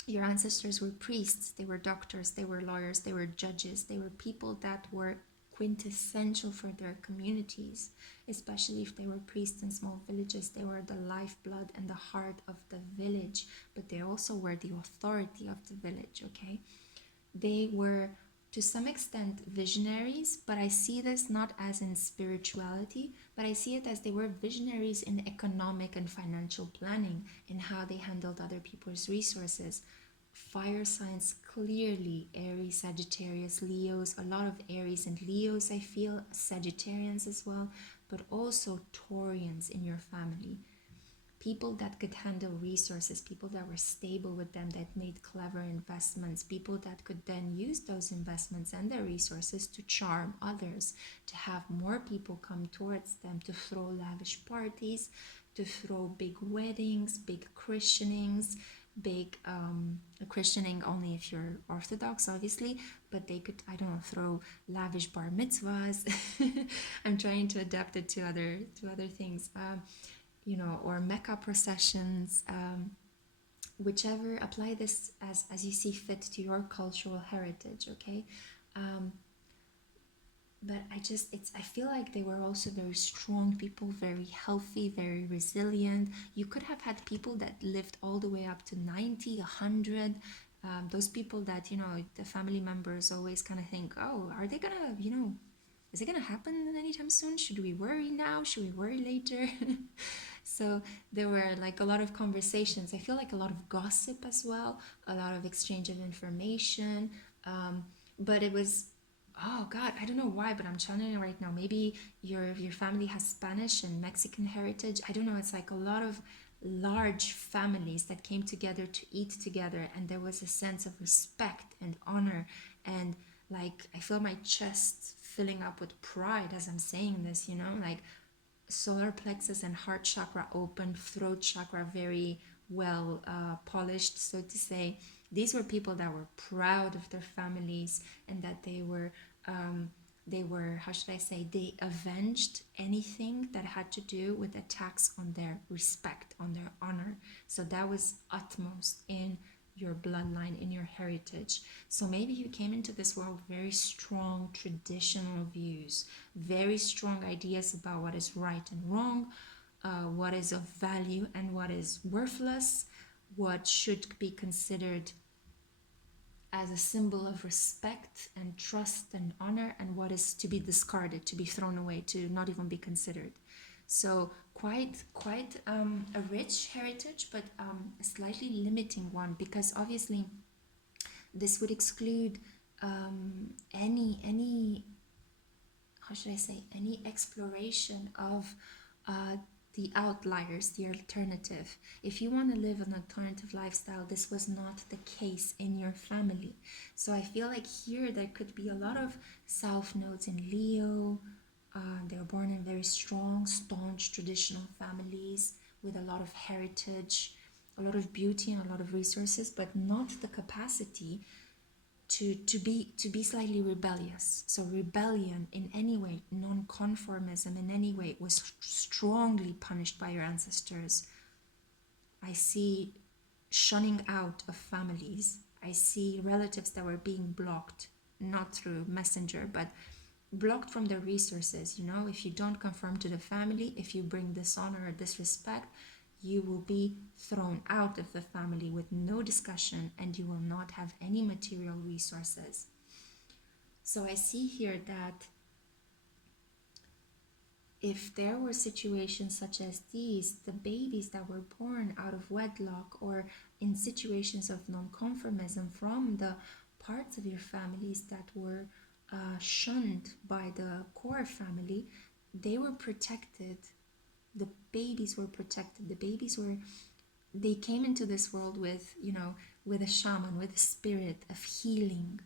ancestors were priests, they were doctors, they were lawyers, they were judges, they were people that were quintessential for their communities, especially if they were priests in small villages. They were the lifeblood and the heart of the village, but they also were the authority of the village, okay? They were to some extent visionaries, but I see this not as in spirituality, but I see it as they were visionaries in economic and financial planning, in how they handled other people's resources. Fire signs, clearly Aries, Sagittarius, Leos, a lot of Aries and Leos, I feel, Sagittarians as well, but also Taurians in your family. People that could handle resources, people that were stable with them, that made clever investments, people that could then use those investments and their resources to charm others, to have more people come towards them, to throw lavish parties, to throw big weddings, big christenings, big christening only if you're Orthodox, obviously, but they could, I don't know, throw lavish bar mitzvahs. I'm trying to adapt it to other things, you know, or Mecca processions, whichever. Apply this as you see fit to your cultural heritage, okay? But I feel like they were also very strong people, very healthy, very resilient. You could have had people that lived all the way up to 90, 100. Those people that, you know, the family members always kind of think, oh, are they gonna, you know, is it gonna happen anytime soon? Should we worry now? Should we worry later? So there were like a lot of conversations. I feel like a lot of gossip as well, a lot of exchange of information. But it was, oh God, I don't know why, but I'm channeling it right now. Maybe your family has Spanish and Mexican heritage. I don't know. It's like a lot of large families that came together to eat together, and there was a sense of respect and honor, and like I feel my chest filling up with pride as I'm saying this, you know, like solar plexus and heart chakra open, throat chakra very well polished, so to say. These were people that were proud of their families, and that they were, how should I say, they avenged anything that had to do with attacks on their respect, on their honor. So that was utmost in your bloodline, in your heritage. So maybe you came into this world very strong traditional views, very strong ideas about what is right and wrong, what is of value and what is worthless, what should be considered as a symbol of respect and trust and honor, and what is to be discarded, to be thrown away, to not even be considered. So quite a rich heritage, but a slightly limiting one, because obviously this would exclude any how should I say, any exploration of the outliers, the alternative. If you want to live an alternative lifestyle, this was not the case in your family. So I feel like here there could be a lot of south nodes in Leo. They were born in very strong, staunch, traditional families with a lot of heritage, a lot of beauty, and a lot of resources, but not the capacity to be slightly rebellious. So rebellion in any way, non-conformism in any way, was strongly punished by your ancestors. I see shunning out of families. I see relatives that were being blocked, not through messenger, but blocked from their resources. You know, if you don't conform to the family, if you bring dishonor or disrespect, you will be thrown out of the family with no discussion, and you will not have any material resources. So I see here that if there were situations such as these, the babies that were born out of wedlock or in situations of non-conformism from the parts of your families that were shunned by the core family, they were protected. The babies were protected. They came into this world with, with a shaman, with a spirit of healing.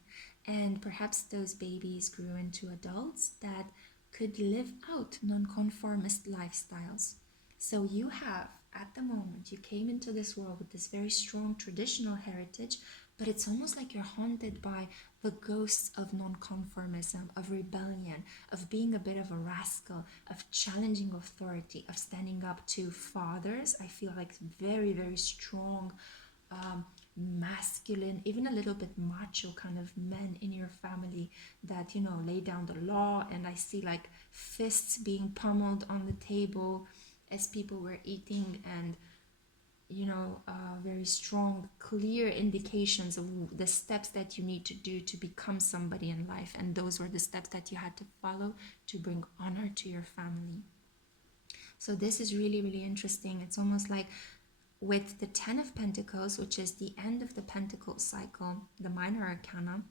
And perhaps those babies grew into adults that could live out nonconformist lifestyles. So you have, at the moment, you came into this world with this very strong traditional heritage, but it's almost like you're haunted by the ghosts of nonconformism, of rebellion, of being a bit of a rascal, of challenging authority, of standing up to fathers. I feel like very, very strong, masculine, even a little bit macho kind of men in your family that, lay down the law. And I see like fists being pummeled on the table as people were eating, and very strong, clear indications of the steps that you need to do to become somebody in life. And those were the steps that you had to follow to bring honor to your family. So this is really, really interesting. It's almost like with the 10 of Pentacles, which is the end of the Pentacle cycle, the minor arcana,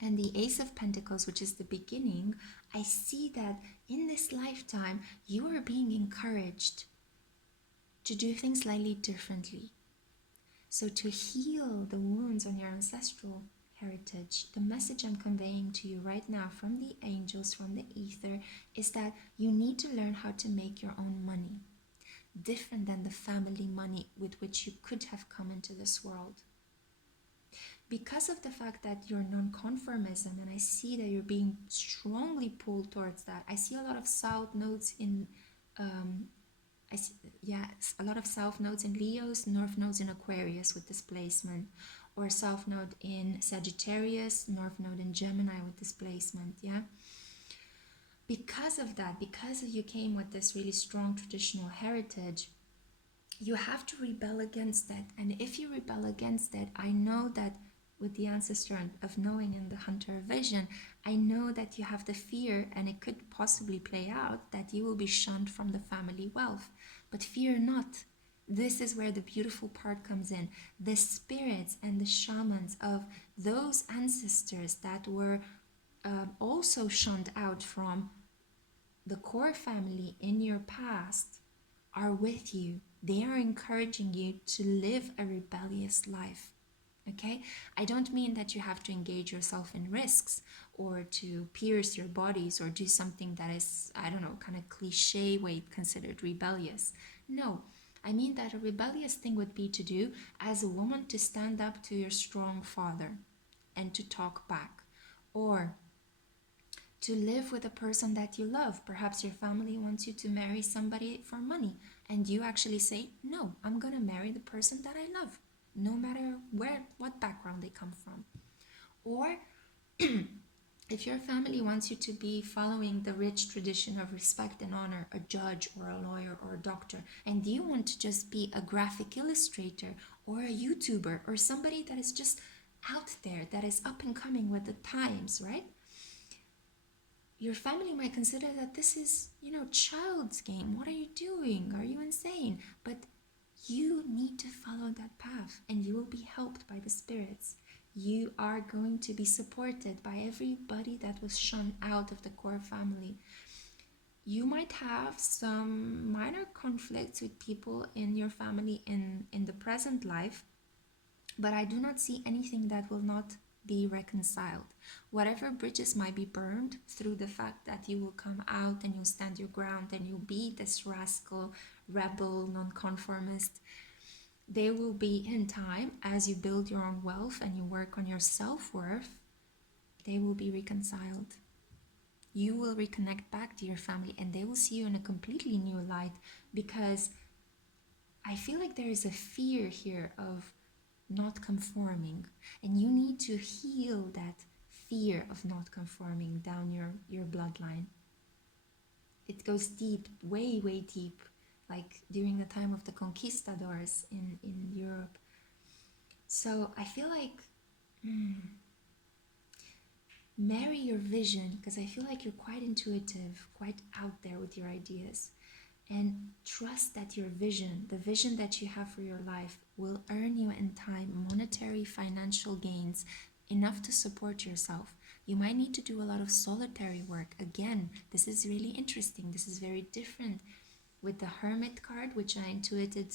and the Ace of Pentacles, which is the beginning, I see that in this lifetime, you are being encouraged to do things slightly differently. So to heal the wounds on your ancestral heritage, the message I'm conveying to you right now from the angels, from the ether, is that you need to learn how to make your own money, different than the family money with which you could have come into this world. Because of the fact that you're non-conformism, and I see that you're being strongly pulled towards that. I see a lot of south nodes in a lot of south nodes in Leos, north nodes in Aquarius with displacement, or south node in Sagittarius, north node in Gemini with displacement. Because of that, because you came with this really strong traditional heritage, you have to rebel against that. And if you rebel against it, I know that with the ancestor of knowing and the hunter of vision, I know that you have the fear, and it could possibly play out that you will be shunned from the family wealth. But fear not. This is where the beautiful part comes in. The spirits and the shamans of those ancestors that were also shunned out from the core family in your past are with you. They are encouraging you to live a rebellious life. Okay, I don't mean that you have to engage yourself in risks or to pierce your bodies or do something that is, I don't know, kind of cliche way considered rebellious. No, I mean that a rebellious thing would be to do as a woman, to stand up to your strong father and to talk back, or to live with a person that you love. Perhaps your family wants you to marry somebody for money, and you actually say, no, I'm gonna marry the person that I love, no matter what background they come from. Or if your family wants you to be following the rich tradition of respect and honor, a judge or a lawyer or a doctor, and you want to just be a graphic illustrator or a YouTuber or somebody that is just out there, that is up and coming with the times, right? Your family might consider that this is, child's game. What are you doing? Are you insane? But you need to follow that path, and you will be helped by the spirits. You are going to be supported by everybody that was shun out of the core family. You might have some minor conflicts with people in your family in the present life, but I do not see anything that will not be reconciled. Whatever bridges might be burned through the fact that you will come out and you'll stand your ground and you'll be this rascal, rebel, nonconformist, they will be in time, as you build your own wealth and you work on your self-worth, they will be reconciled. You will reconnect back to your family and they will see you in a completely new light, because I feel like there is a fear here of not conforming, and you need to heal that fear of not conforming down your bloodline. It goes deep, way, way deep, like during the time of the conquistadors in Europe. So I feel like marry your vision, because I feel like you're quite intuitive, quite out there with your ideas, and trust that your vision, the vision that you have for your life, will earn you in time monetary, financial gains enough to support yourself. You might need to do a lot of solitary work. Again, this is really interesting. This is very different with the Hermit card, which I intuited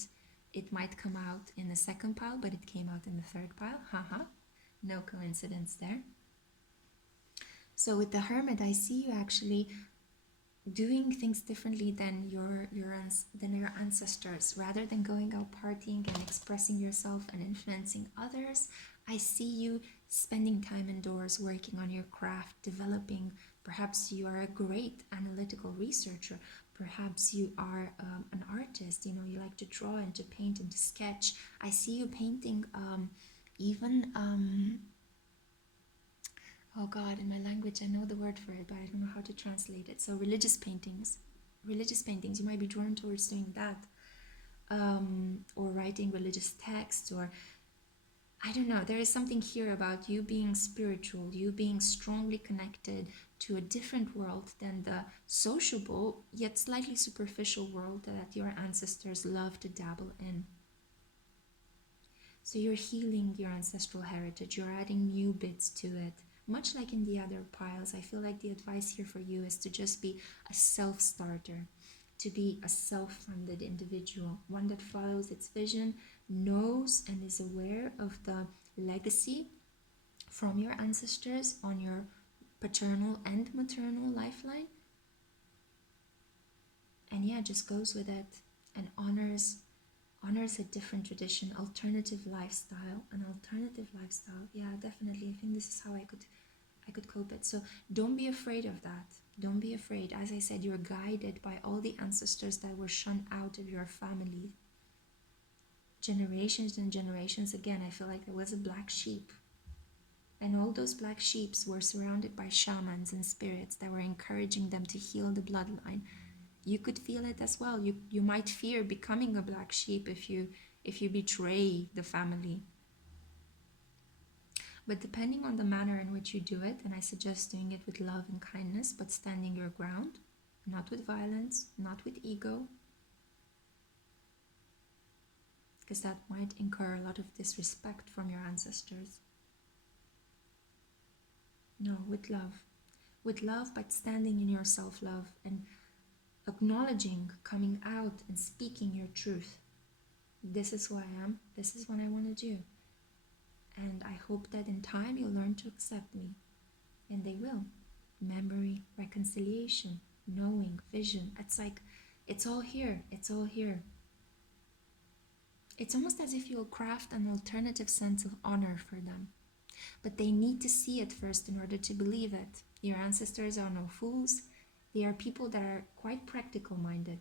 it might come out in the second pile, but it came out in the third pile. Haha, no coincidence there. So with the Hermit, I see you actually doing things differently than your ancestors. Rather than going out partying and expressing yourself and influencing others, I see you spending time indoors, working on your craft, developing. Perhaps you are a great analytical researcher. Perhaps you are an artist. You like to draw and to paint and to sketch. I see you painting oh God, in my language I know the word for it, but I don't know how to translate it. So religious paintings. You might be drawn towards doing that, or writing religious texts, or I don't know. There is something here about you being spiritual, you being strongly connected to a different world than the sociable yet slightly superficial world that your ancestors love to dabble in. So you're healing your ancestral heritage, you're adding new bits to it. Much like in the other piles, I feel like the advice here for you is to just be a self-starter, to be a self-funded individual, one that follows its vision, knows and is aware of the legacy from your ancestors on your paternal and maternal lifeline. And yeah, just goes with it and honors a different tradition, alternative lifestyle. Yeah, definitely. I think this is how I could cope it. So don't be afraid of that. Don't be afraid. As I said, you're guided by all the ancestors that were shunned out of your family. Generations and generations. Again, I feel like there was a black sheep. And all those black sheeps were surrounded by shamans and spirits that were encouraging them to heal the bloodline. You could feel it as well. You might fear becoming a black sheep if you betray the family. But depending on the manner in which you do it, and I suggest doing it with love and kindness, but standing your ground, not with violence, not with ego, because that might incur a lot of disrespect from your ancestors. No, with love. With love, but standing in your self-love and acknowledging, coming out and speaking your truth. This is who I am. This is what I want to do. And I hope that in time you'll learn to accept me. And they will. Memory, reconciliation, knowing, vision. It's like, it's all here. It's all here. It's almost as if you'll craft an alternative sense of honor for them. But they need to see it first in order to believe it. Your ancestors are no fools. They are people that are quite practical minded.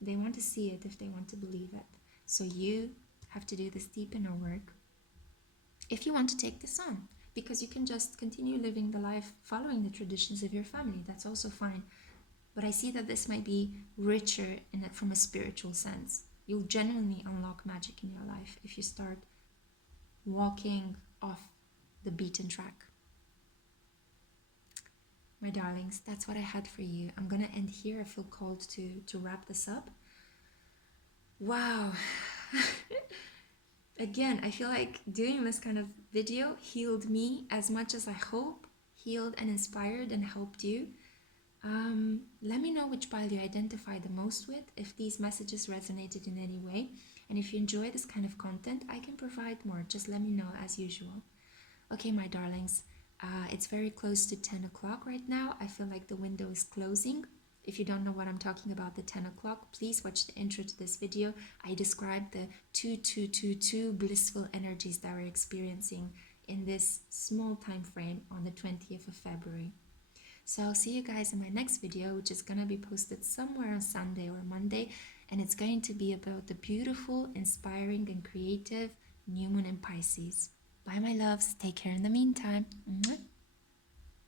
They want to see it if they want to believe it. So you have to do this deep inner work if you want to take this on, because you can just continue living the life following the traditions of your family. That's also fine. But I see that this might be richer in it from a spiritual sense. You'll genuinely unlock magic in your life if you start walking off the beaten track. My darlings, that's what I had for you. I'm gonna end here. I feel called to wrap this up. Wow. Again, I feel like doing this kind of video healed me as much as I hope healed and inspired and helped you. Let me know which pile you identify the most with, if these messages resonated in any way. And if you enjoy this kind of content, I can provide more. Just let me know as usual. Okay, my darlings, it's very close to 10 o'clock right now. I feel like the window is closing. If you don't know what I'm talking about, the 10 o'clock, please watch the intro to this video. I describe the 2222 blissful energies that we're experiencing in this small time frame on the 20th of February. So I'll see you guys in my next video, which is going to be posted somewhere on Sunday or Monday. And it's going to be about the beautiful, inspiring, and creative new moon in Pisces. Bye, my loves. Take care in the meantime. Mwah.